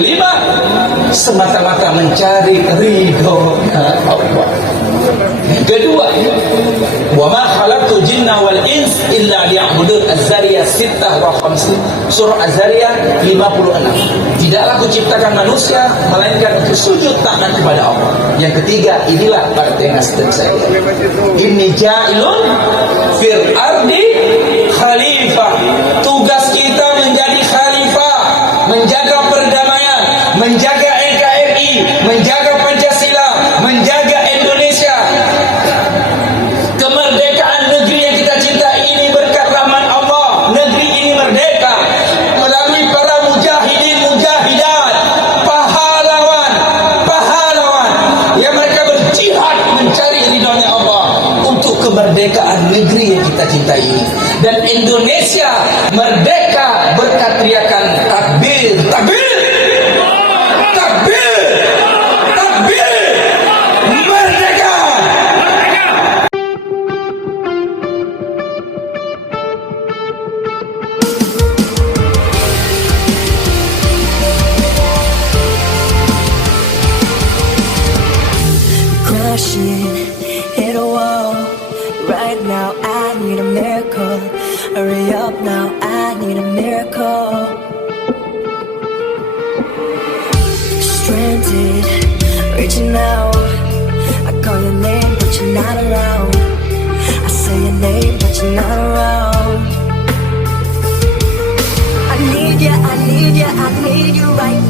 Lima, semata-mata mencari ridho Allah. Kedua, wa ma khalaqtul jinna wal ins illa liya'budun. Az-Zariyat 56. Surah Az-Zariyat 56. Tidaklah kuciptakan manusia melainkan untuk sujud taat kepada Allah. Yang ketiga, inilah partai Nasdem saya. Inni ja'ilun fil ardi khalifah. Tugas kita menjadi khalifah, menjaga perdamaian, menjaga NKRI, menjaga Pancasila, menjaga Indonesia. Kemerdekaan negeri yang kita cintai ini berkat rahmat Allah. Negeri ini merdeka melalui para mujahidin, mujahidat, pahlawan, pahlawan yang mereka berjihad mencari ridhonya Allah untuk kemerdekaan negeri yang kita cintai ini. Dan Indonesia merdeka berkat teriakan takbir, takbir, takbir, takbir, merdeka. Crashing, hit a wall. Right now I need a miracle. Hurry up now, I need a miracle. Stranded, reaching out. I call your name but you're not around. I say your name but you're not around. I need you, I need you, I need you right now.